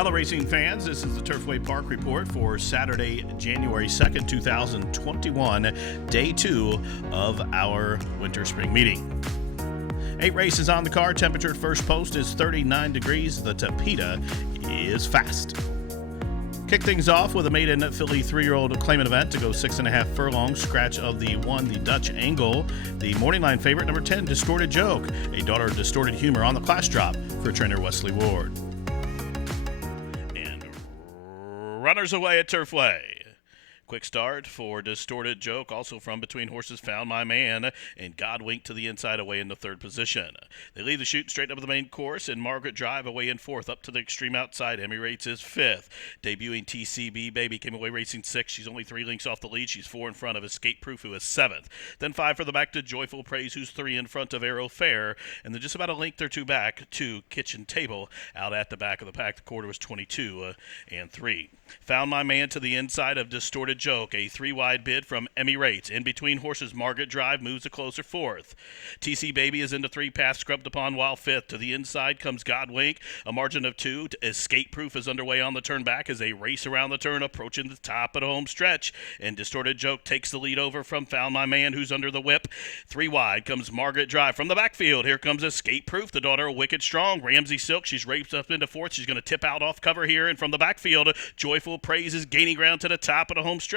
Hello racing fans, this is the Turfway Park Report for Saturday, January 2nd, 2021, day 2 of our winter spring meeting. 8 races on the card. Temperature at first post is 39 degrees. The Tapeta is fast. Kick things off with a maiden filly 3-year-old claimant event to go 6.5 furlongs. Scratch of the 1, the Dutch Angle. The morning line favorite, number 10, Distorted Joke, a daughter of Distorted Humor on the class drop for trainer Wesley Ward. And runners away at Turfway. Quick start for Distorted Joke, also from between horses, Found My Man, and Godwink to the inside away in the third position. They lead the shoot straight up the main course, and Margaret Drive away in fourth, up to the extreme outside. Emirates is fifth. Debuting TCB Baby came away racing sixth. She's only 3 lengths off the lead. She's 4 in front of Escape Proof, who is seventh. Then 5 for the back to Joyful Praise, who's 3 in front of Arrow Fair, and then just about a length or 2 back to Kitchen Table. Out at the back of the pack, the quarter was 22 and 3. Found My Man to the inside of Distorted Joke, a 3-wide bid from Emirates. In between horses, Margaret Drive moves a closer fourth. TC Baby is into 3 pass, scrubbed upon while fifth. To the inside comes Godwink, a margin of 2. Escape Proof is underway on the turn back as they race around the turn, approaching the top of the home stretch. And Distorted Joke takes the lead over from Found My Man, who's under the whip. 3 wide comes Margaret Drive from the backfield. Here comes Escape Proof, the daughter of Wicked Strong. Ramsey Silk, she's raced up into fourth. She's going to tip out off cover here. And from the backfield, Joyful Praise is gaining ground to the top of the home stretch.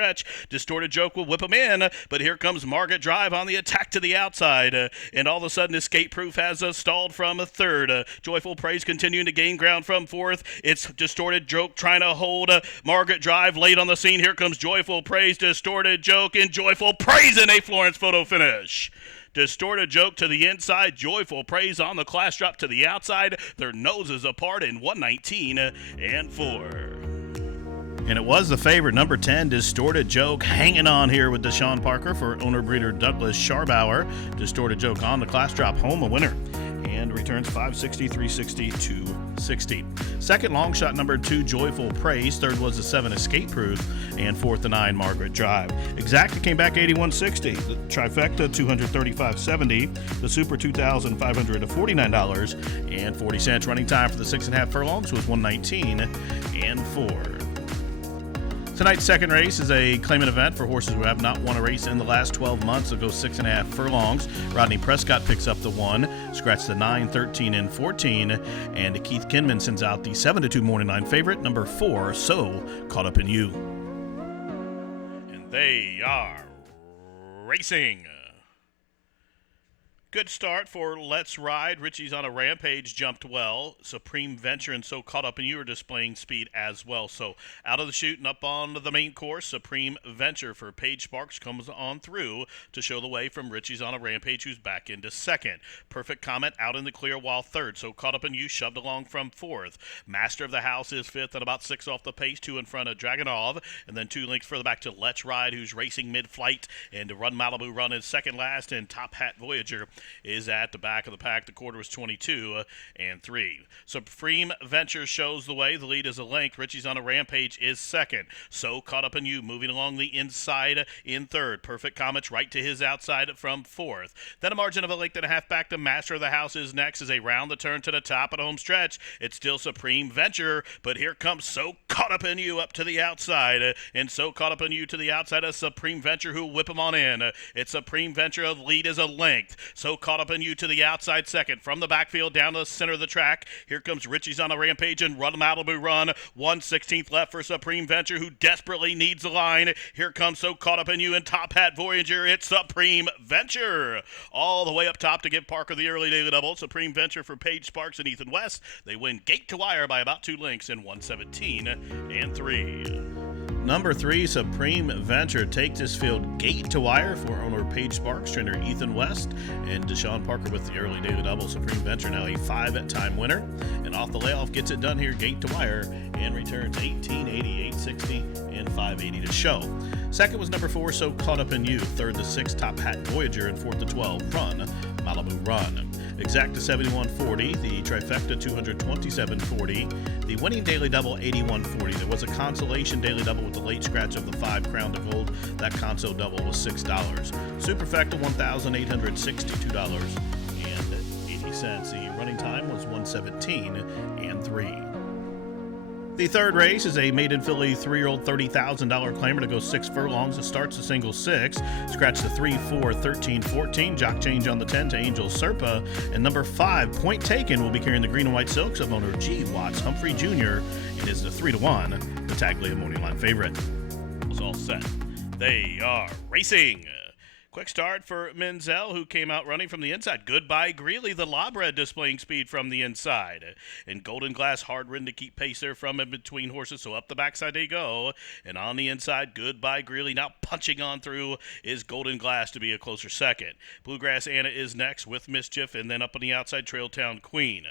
Distorted Joke will whip him in, but here comes Margaret Drive on the attack to the outside. And all of a sudden, Escape Proof has stalled from a third. Joyful Praise continuing to gain ground from fourth. It's Distorted Joke trying to hold Margaret Drive late on the scene. Here comes Joyful Praise, Distorted Joke, and Joyful Praise in a Florence photo finish. Distorted Joke to the inside, Joyful Praise on the class drop to the outside. Their noses apart in 119 and 4. And it was the favorite, number 10, Distorted Joke, hanging on here with Deshaun Parker for owner-breeder Douglas Scharbauer. Distorted Joke on the class drop, home a winner, and returns 560, 360, 260. Second, long shot number 2, Joyful Praise. Third was the 7, Escape Proof, and fourth, the 9, Margaret Drive. Exacta came back 81.60. The trifecta, $235.70. The super, $2,549.40. Running time for the 6.5 furlongs was 119 and 4. Tonight's second race is a claimant event for horses who have not won a race in the last 12 months. It'll go 6.5 furlongs. Rodney Prescott picks up the 1, scratch the 9, 13, and 14, and Keith Kinman sends out the 7-2 morning line favorite, number 4, So Caught Up in You. And they are racing. Good start for Let's Ride. Richie's on a Rampage jumped well. Supreme Venture and So Caught Up in You are displaying speed as well. So out of the chute and up on the main course, Supreme Venture for Paige Sparks comes on through to show the way from Richie's on a Rampage, who's back into second. Perfect Comment out in the clear while third. So Caught Up in You shoved along from fourth. Master of the House is fifth at about 6 off the pace, 2 in front of Dragonov, and then 2 lengths further back to Let's Ride, who's racing mid-flight, and Run Malibu Run is second last, and Top Hat Voyager is at the back of the pack. The quarter was 22 and 3. Supreme Venture shows the way. The lead is a length. Richie's on a Rampage is second. So Caught Up in You moving along the inside in third. Perfect Comets right to his outside from fourth. Then a margin of a length and a half back to Master of the House is next as they round the turn to the top of the home stretch. It's still Supreme Venture, but here comes So Caught Up in You up to the outside. And So Caught Up in You to the outside of Supreme Venture, who whip him on in. It's Supreme Venture. The lead is a length. So Caught Up in You to the outside second. From the backfield down to the center of the track, here comes Richie's on a Rampage and Run Malibu Run. 1/16 left for Supreme Venture, who desperately needs the line. Here comes So Caught Up in You and Top Hat Voyager. It's Supreme Venture all the way up top to give Parker the early daily double. Supreme Venture for Paige Sparks and Ethan West. They win gate to wire by about 2 lengths in 117 and 3. Number 3, Supreme Venture takes this field gate to wire for owner Paige Sparks, trainer Ethan West, and Deshaun Parker with the early daily double. Supreme Venture now a 5-time winner, and off the layoff gets it done here, gate to wire, and returns 1880, 860, and 580 to show. Second was number 4, So Caught Up in You. Third, the 6, Top Hat Voyager, and fourth, the 12, Run Malibu Run. Exacta 71.40, the trifecta 227.40, the winning daily double 81.40. There was a consolation daily double with the late scratch of the 5 Crown to Gold. That conso double was $6. Superfecta $1,862.80. The running time was 117 and 3. The third race is a maiden filly 3-year-old $30,000 claimer to go 6 furlongs. It starts a single 6. Scratch the 3, 4, 13, 14. Jock change on the 10 to Angel Serpa. And number 5, Point Taken, will be carrying the green and white silks of owner G. Watts Humphrey Jr. and is the 3-1 Battaglia morning line favorite. It's all set. They are racing. Quick start for Menzel, who came out running from the inside. Goodbye Greeley, the lawbred, displaying speed from the inside. And Golden Glass hard ridden to keep pace there from and between horses, so up the backside they go. And on the inside, Goodbye Greeley. Now punching on through is Golden Glass to be a closer second. Bluegrass Anna is next with Mischief, and then up on the outside, Trailtown Queen.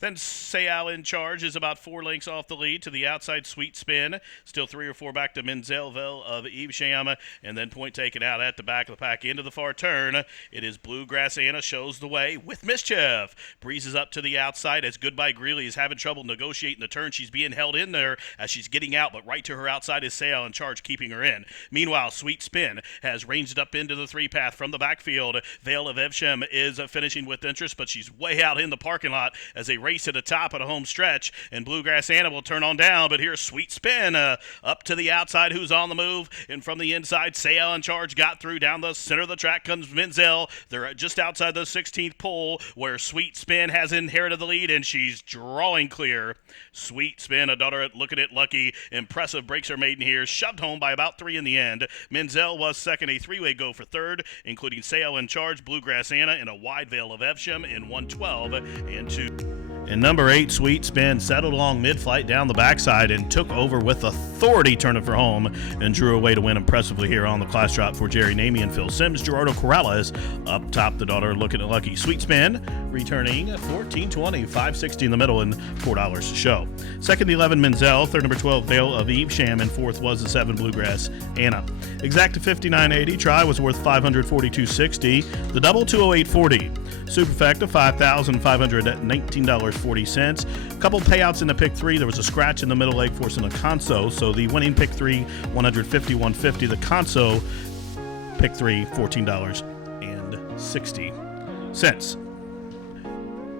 Then Sayal in charge is about 4 lengths off the lead to the outside. Sweet Spin, still 3 or 4 back to Menzelville of Evesham, and then Point Taken out at the back of the pack into the far turn. It is Bluegrass Anna shows the way with Mischief. Breezes up to the outside as Goodbye Greeley is having trouble negotiating the turn. She's being held in there as she's getting out, but right to her outside is Sayal in charge, keeping her in. Meanwhile, Sweet Spin has ranged up into the 3 path from the backfield. Vale of Evesham is finishing with interest, but she's way out in the parking lot as they race to the top of the home stretch, and Bluegrass Anna will turn on down, but here's Sweet Spin up to the outside, who's on the move, and from the inside, Sayal in charge got through. Down the center of the track comes Menzel. They're just outside the 16th pole where Sweet Spin has inherited the lead, and she's drawing clear. Sweet Spin, a daughter at Looking at Lucky, impressive, breaks her maiden here, shoved home by about 3 in the end. Menzel was second, a 3-way go for third, including Sayal in charge, Bluegrass Anna, and a wide Vale of Evesham in 112 and 2. And number 8, Sweet Spin, settled along mid-flight down the backside and took over with authority, turning for home, and drew away to win impressively here on the class drop for Jerry Namey and Phil Sims. Gerardo Corrales up top, the daughter Looking at Lucky. Sweet Spin returning $14.20, $5.60 in the middle, and $4 to show. Second, the 11, Menzel. Third, number 12, Vale of Evesham, and fourth was the 7, Bluegrass Anna. Exact to $59.80. Try was worth $542.60. The double, $208.40. Superfecta, $5,519.40. Couple payouts in the pick 3. There was a scratch in the middle leg forcing a conso, so the winning pick 3, $151.50. The conso pick 3, $14.60.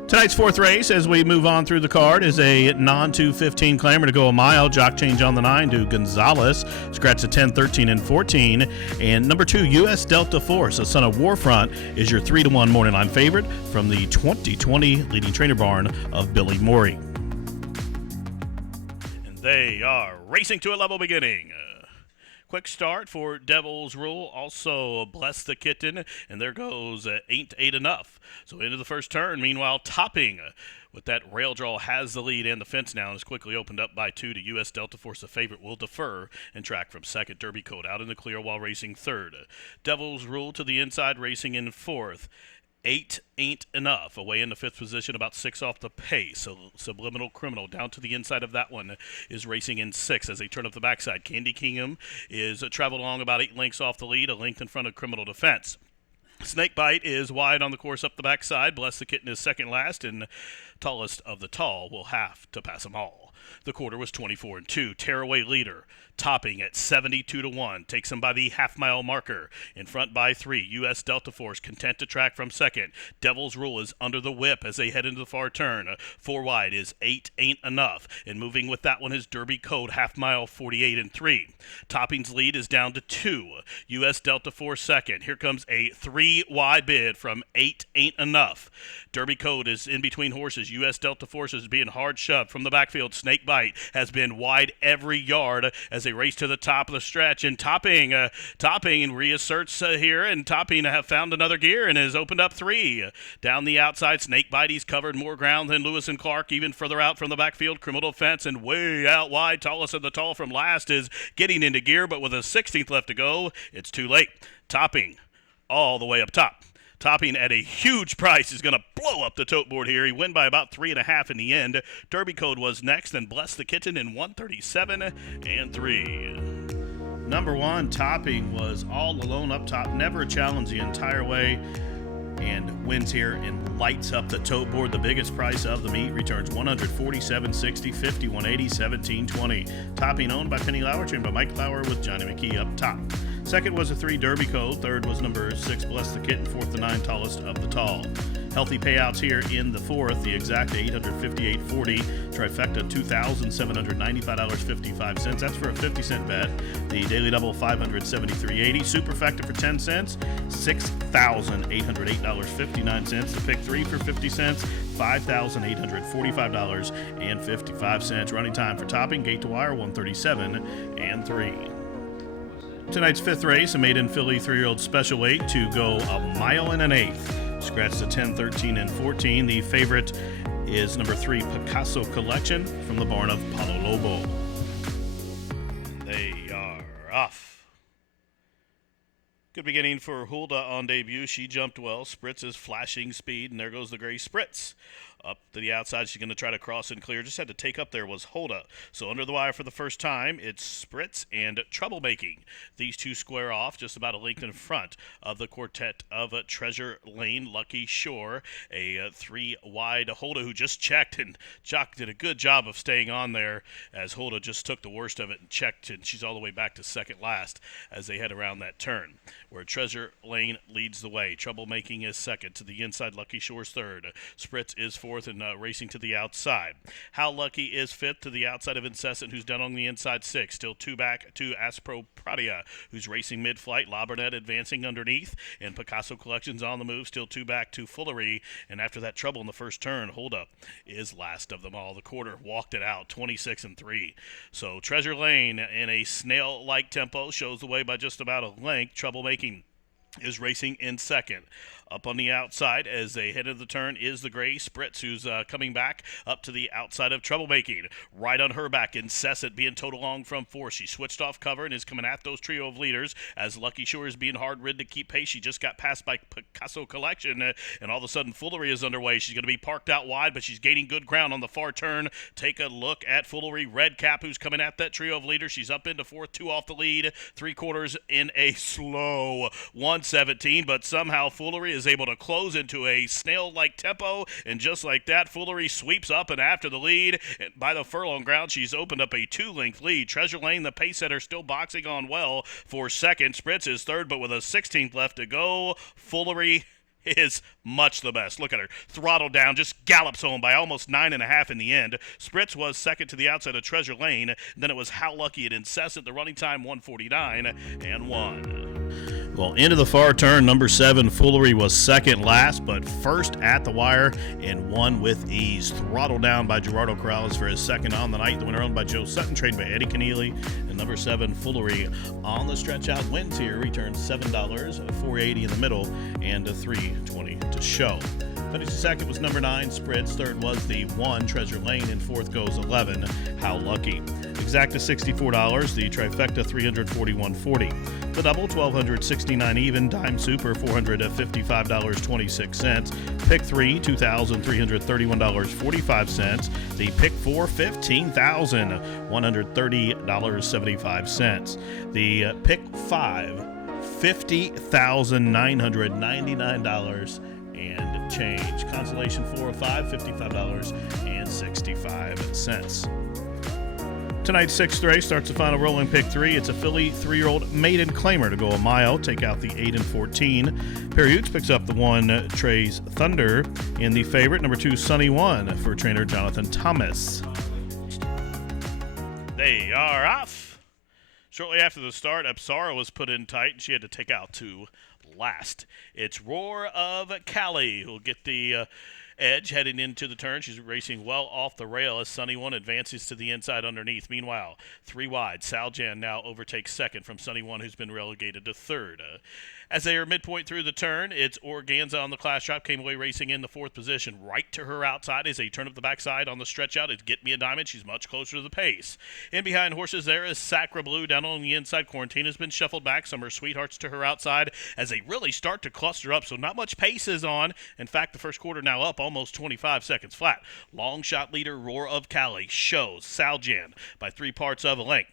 Tonight's fourth race, as we move on through the card, is a non-215 claimer to go a mile. Jock change on the 9 to Gonzalez. Scratch the 10, 13, and 14. And number 2, U.S. Delta Force, a son of Warfront, is your 3-1 morning line favorite from the 2020 leading trainer barn of Billy Morey. And they are racing to a level beginning. Quick start for Devil's Rule, also Bless the Kitten, and there goes Ain't Eight Enough. So into the first turn, meanwhile, Topping with that rail draw has the lead, and the fence now is quickly opened up by 2 to U.S. Delta Force. The favorite will defer and track from second. Derby Code out in the clear while racing third. Devil's Rule to the inside, racing in fourth. 8 Ain't Enough, away in the 5th position, about 6 off the pace. So Subliminal Criminal down to the inside of that one is racing in 6 as they turn up the backside. Candy Kingdom is traveled along about 8 lengths off the lead, a length in front of Criminal Defense. Snakebite is wide on the course up the backside. Bless the Kitten is second last, and Tallest of the Tall will have to pass them all. The quarter was 24-2. Tearaway leader. Topping at 72-1, takes him by the half-mile marker. In front by 3, U.S. Delta Force content to track from second. Devil's Rule is under the whip as they head into the far turn. 4 wide is 8 Ain't Enough, and moving with that one is Derby Code, half-mile 48-3. Topping's lead is down to 2. U.S. Delta Force second. Here comes a 3-wide bid from 8 Ain't Enough. Derby Code is in between horses. U.S. Delta Force is being hard shoved from the backfield. Snakebite has been wide every yard as they race to the top of the stretch. And Topping reasserts here, and Topping have found another gear and has opened up 3. Down the outside, Snakebite, he's covered more ground than Lewis and Clark. Even further out from the backfield, Criminal Defense, and way out wide, Tallest of the Tall from last is getting into gear, but with a 16th left to go, it's too late. Topping all the way up top. Topping at a huge price is going to blow up the tote board here. He win by about 3.5 in the end. Derby Code was next, and Bless the Kitten in 137-3. Number 1, Topping was all alone up top, never challenged the entire way, and wins here and lights up the tote board. The biggest price of the meet returns $147.60, $51.80, $17.20. Topping owned by Penny Lauer, trained by Mike Lauer with Johnny McKee up top. Second was a 3 Derby Code. Third was number 6 Bless the Kitten. Fourth, the 9 Tallest of the Tall. Healthy payouts here in the fourth. The exact $858.40. Trifecta $2,795.55. That's for a 50-cent bet. The daily double $573.80. Superfecta for 10 cents. $6,808.59. The pick 3 for 50 cents. $5,845.55. Running time for topping, gate to wire 137 and 3. Tonight's fifth race, a maiden filly 3-year-old special weight to go a mile and an eighth. Scratch the 10, 13, and 14. The favorite is number 3 Picasso Collection from the barn of Palo Lobo. They are off. Good beginning for Hulda on debut. She jumped well. Spritz is flashing speed, and there goes the gray Spritz. Up to the outside, she's going to try to cross and clear. Just had to take up there was Hulda. So under the wire for the first time, it's Spritz and Troublemaking. These two square off just about a length in front of the quartet of Treasure Lane, Lucky Shore. A 3-wide Hulda who just checked, and Jock did a good job of staying on there as Hulda just took the worst of it and checked, and she's all the way back to second last as they head around that turn, where Treasure Lane leads the way. Troublemaking is second. To the inside, Lucky Shore's third. Spritz is fourth and racing to the outside. How Lucky is fifth to the outside of Incessant, who's down on the inside six. Still 2 back to ASPROPODIA, who's racing mid-flight. La Burnett advancing underneath, and Picasso Collection's on the move. Still 2 back to Foolery, and after that trouble in the first turn, Hulda is last of them all. The quarter walked it out, 26 and 3. So Treasure Lane in a snail-like tempo shows the way by just about a length. Troublemaking is racing in second. Up on the outside as they head into the turn is the gray Spritz, who's coming back up to the outside of Troublemaking. Right on her back, Incessant being towed along from 4. She switched off cover and is coming at those trio of leaders as Lucky Shore is being hard ridden to keep pace. She just got passed by Picasso Collection, and all of a sudden Foolery is underway. She's going to be parked out wide, but she's gaining good ground on the far turn. Take a look at Foolery. Red Cap, who's coming at that trio of leaders. She's up into fourth, 2 off the lead, 3/4 in a slow 1:17, but somehow Foolery is able to close into a snail-like tempo, and just like that, Foolery sweeps up and after the lead. And by the furlong ground, she's opened up a 2-length lead. Treasure Lane, the pace setter, still boxing on well for second. Spritz is third, but with a 16th left to go, Foolery is much the best. Look at her. Throttled down, just gallops home by almost 9.5 in the end. Spritz was second to the outside of Treasure Lane. Then it was How Lucky and Incessant. The running time 1:49 and 1. Well, into the far turn, number 7, Foolery was second last, but first at the wire and won with ease. Throttled down by Gerardo Corrales for his second on the night. The winner owned by Joe Sutton, trained by Eddie Keneally. And number 7, Foolery on the stretch out wins here. Returns $7, $4.80 in the middle, and a $3.20 to show. Finishing second was number 9, Spritz. Third was the 1, Treasure Lane, and fourth goes 11, How Lucky. Exacta $64, the trifecta $341.40. The double $1,269 even, dime super $455.26. Pick 3 $2,331.45. The pick 4 $15,130.75. The pick 5 $50,999 and change. Consolation 4 of 5, $55.65. Tonight's sixth race starts the final rolling pick 3. It's a filly 3-year-old maiden claimer to go a mile. Take out the 8 and 14. Perry picks up the 1, Trey's Thunder. In the favorite, number 2, Sunny One for trainer Jonathan Thomas. They are off. Shortly after the start, APSARA was put in tight, and she had to take out 2 last. It's Roar of Cali who'll get the edge heading into the turn. She's racing well off the rail as Sunny One advances to the inside underneath. Meanwhile, 3 wide, Saljan now overtakes second from Sunny One, who's been relegated to third. As they are midpoint through the turn, it's Organza on the class drop, came away racing in the 4th position. Right to her outside as they turn up the backside on the stretch out. It's Get Me a Diamond. She's much closer to the pace. In behind horses there is Sacra Blue down on the inside. Quarantina's been shuffled back. Summer Sweethearts to her outside as they really start to cluster up, so not much pace is on. In fact, the first quarter now up almost 25 seconds flat. Long shot leader Roar of Cali shows Saljan by 3 parts of a length.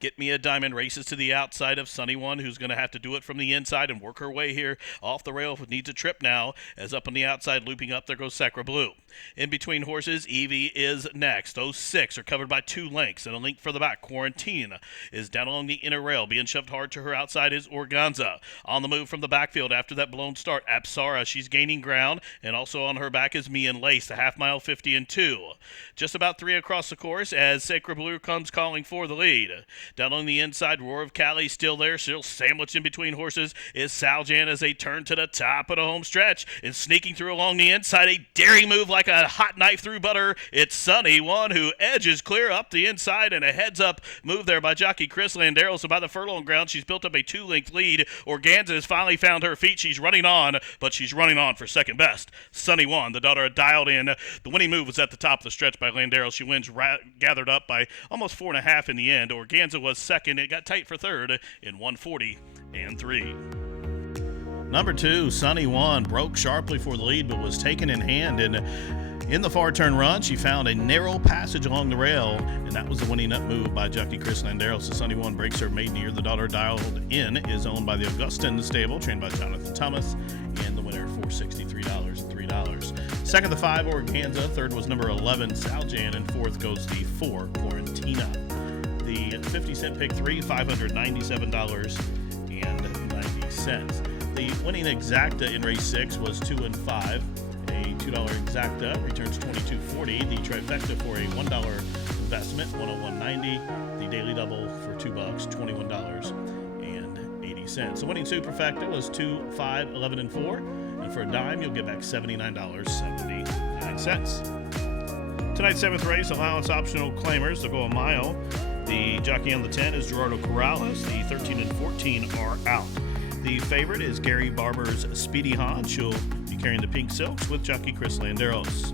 Get Me a Diamond races to the outside of Sunny One, who's going to have to do it from the inside and work her way here off the rail. Needs a trip now, as up on the outside, looping up, there goes Sacra Blue. In between horses, Evie is next. Those 6 are covered by 2 lengths, and a link for the back. Quarantina is down along the inner rail. Being shoved hard to her outside is Organza. On the move from the backfield after that blown start, APSARA, she's gaining ground, and also on her back is Me and Lace, a half mile 50 and 2. Just about 3 across the course as Sacra Blue comes calling for the lead. Down on the inside, Roar of Cali still there, still sandwiched in between horses is Saljan as they turn to the top of the home stretch. And sneaking through along the inside, a daring move like a hot knife through butter. It's Sunny One who edges clear up the inside, and a heads-up move there by jockey Chris Landero. So by the furlong ground, she's built up a 2-length lead. Organza has finally found her feet. She's running on, but she's running on for second best. Sunny One, the daughter, dialed in. The winning move was at the top of the stretch by Landero. She wins gathered up by almost 4.5 in the end. Organza was second. It got tight for third in 140 and 3. Number 2, Sunny One, broke sharply for the lead, but was taken in hand. And in the far turn run, she found a narrow passage along the rail, and that was the winning up move by jockey Chris Landero. So Sunny One breaks her maiden year. The daughter, dialed in, is owned by the Augustin stable, trained by Jonathan Thomas, and the winner for $63 and $3. Second, the 5, Organza. Third was number 11, Saljan, and fourth goes the 4, Quarantina. The 50-cent pick 3, $597.90. The winning exacta in race 6 was 2 and 5. A $2 exacta returns $22.40. The trifecta for a $1 investment, $101.90. The daily double for $2, $21.80. The winning superfecta was 2, 5, 11, and 4. And for a dime, you'll get back $79.79. Tonight's 7th race, allowance optional claimers to go a mile. The jockey on the 10 is Gerardo Corrales. The 13 and 14 are out. The favorite is Gary Barber's Speedy Han. She'll be carrying the pink silks with jockey Chris Landeros.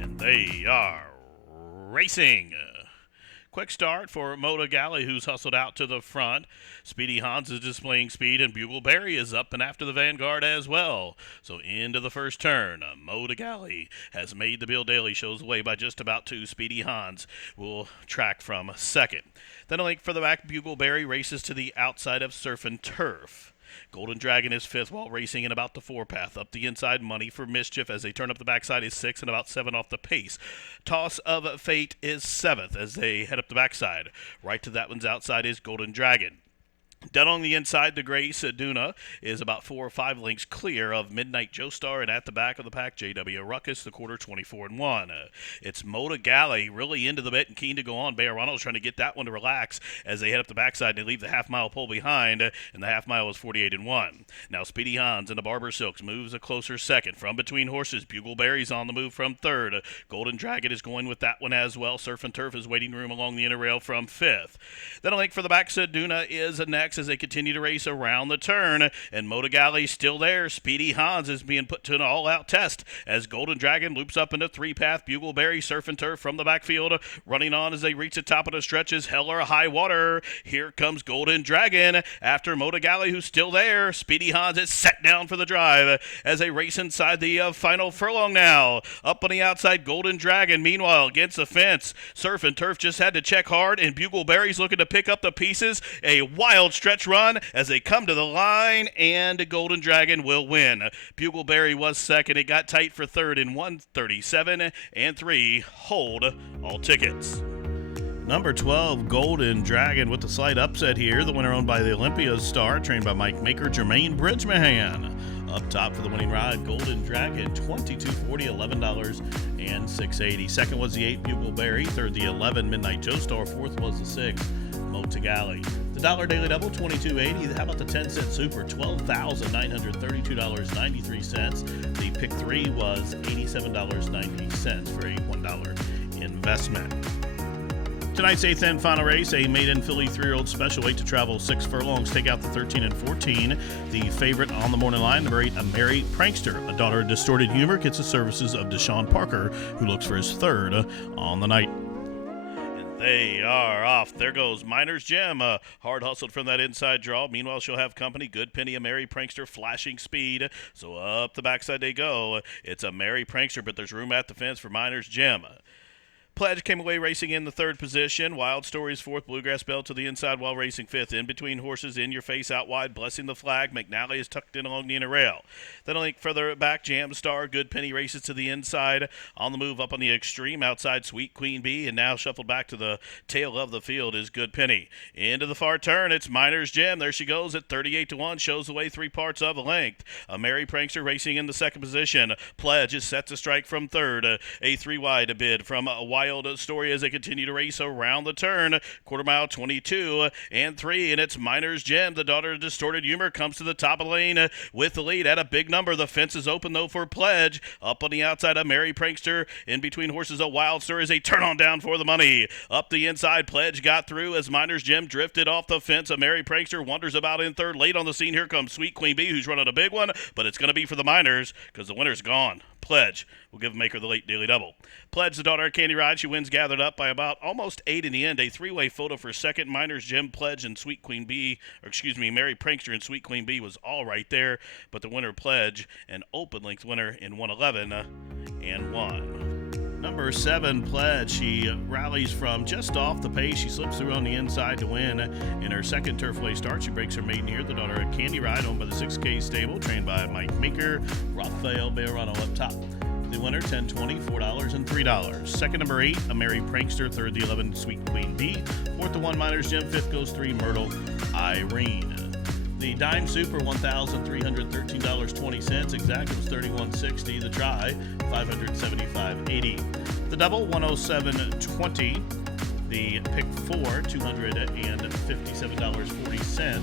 And they are racing. Quick start for MOTAGALLY, who's hustled out to the front. Speedy Hans is displaying speed, and Bugleberry is up and after the vanguard as well. So into the first turn, MOTAGALLY has made the Bill Daly shows away by just about 2. Speedy Hans will track from second. Then a link for the back, Bugleberry races to the outside of Surf and Turf. Golden Dragon is 5th while racing in about the 4 path. Up the inside, Money for Mischief as they turn up the backside is 6th and about 7 off the pace. Toss of Fate is 7th as they head up the backside. Right to that one's outside is Golden Dragon. Down on the inside, the Grace Duna is about 4 or 5 lengths clear of Midnight Joestar, and at the back of the pack, JW Ruckus, the quarter 24 and 1. It's MOTAGALLY really into the bit and keen to go on. Bayerano's trying to get that one to relax as they head up the backside. They leave the half-mile pole behind, and the half-mile is 48 and 1. Now Speedy Hans and the Barber Silks moves a closer second. From between horses, Bugleberry's on the move from third. Golden Dragon is going with that one as well. Surf and Turf is waiting room along the inner rail from 5th. Then a link for the back, Duna is next as they continue to race around the turn, and MOTAGALLY's still there. Speedy Hans is being put to an all-out test as Golden Dragon loops up into 3-path. Bugleberry, Surf and Turf from the backfield, running on as they reach the top of the stretch is Hell or High Water. Here comes Golden Dragon after MOTAGALLY, who's still there. Speedy Hans is set down for the drive as they race inside the final furlong now. Up on the outside, Golden Dragon, meanwhile, against the fence. Surf and Turf just had to check hard, and Bugleberry's looking to pick up the pieces. A wild stretch run as they come to the line, and Golden Dragon will win. Bugleberry was second. It got tight for third in 137 and 3. Hold all tickets. Number 12, Golden Dragon with the slight upset here. The winner owned by the Olympia star, trained by Mike Maker, Jermaine Bridgemahan. Up top for the winning ride, Golden Dragon, $22.40, $11 and $6.80. Second was the 8, Bugleberry. Third, the 11, Midnight Joestar. Fourth was the 6, MOTAGALLY. The dollar daily double, $22.80. How about the 10-cent super, $12,932.93. The pick 3 was $87.90 for a $1 investment. Tonight's 8th and final race, a maiden filly 3-year-old special weight to travel 6 furlongs. Take out the 13 and 14. The favorite on the morning line, number 8, a Merry Prankster. A daughter of distorted humor gets the services of Deshaun Parker, who looks for his 3rd on the night. And they are off. There goes Miner's Gem. Hard hustled from that inside draw. Meanwhile, she'll have company. Good Penny, a Merry Prankster, flashing speed. So up the backside they go. It's a Merry Prankster, but there's room at the fence for Miner's Gem. Pledge came away racing in the third position. Wild Stories fourth. Bluegrass Bell to the inside while racing fifth. In between horses, In Your Face out wide. Blessing the Flag. McNally is tucked in along the inner rail. Then a link further back, Jam Star. Good Penny races to the inside. On the move up on the extreme outside, Sweet Queen Bee. And now shuffled back to the tail of the field is Good Penny. Into the far turn, it's Miner's Gem. There she goes at 38-1. Shows the way 3 parts of a length. A Merry Prankster racing in the second position. Pledge is set to strike from third. A 3-wide bid from a Wild Story as they continue to race around the turn. Quarter mile 22 and 3, and it's Miner's Gem. The daughter of Distorted Humor comes to the top of the lane with the lead at a big number. The fence is open though for Pledge. Up on the outside, a Merry Prankster. In between horses, a Wild Story as they turn on down for the money. Up the inside, Pledge got through as Miner's Gem drifted off the fence. A Merry Prankster wanders about in third. Late on the scene, here comes Sweet Queen Bee, who's running a big one, but it's going to be for the Miners because the winner's gone. Pledge will give Maker the late daily double. Pledge, the daughter of Candy Ride, she wins gathered up by about almost 8 in the end. A 3-way photo for second. Miner's Gem, Pledge, and Sweet Queen Bee, Merry Prankster and Sweet Queen Bee was all right there, but the winner, Pledge, an open length winner in 111 and 1. Number 7, Pledge. She rallies from just off the pace. She slips through on the inside to win in her second Turfway start. She breaks her maiden here. The daughter of Candy Ride, owned by the 6K stable, trained by Mike Meeker. Rafael Bejarano up top. The winner, $10.20, $4, and $3. Second, number 8, a Merry Prankster. Third, the 11, Sweet Queen Bee. Fourth, the 1, Miner's Gem. Fifth goes 3, Myrtle Irene. The Dime Super, $1,313.20. Exact was $31.60. The Try, $575.80. The Double, $107.20. The Pick 4, $257.40.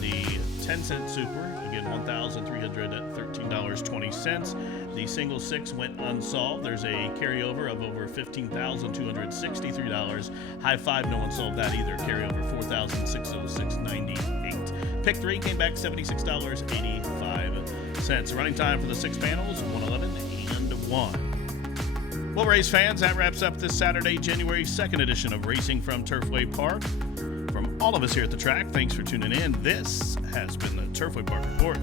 The 10-cent Super, again, $1,313.20. The Single 6 went unsolved. There's a carryover of over $15,263. High 5, no one solved that either. Carryover, $4,606.98. Pick 3 came back $76.85. Running time for the 6 panels, 111 and 1. Well, race fans, that wraps up this Saturday, January 2nd edition of Racing from Turfway Park. From all of us here at the track, thanks for tuning in. This has been the Turfway Park Report.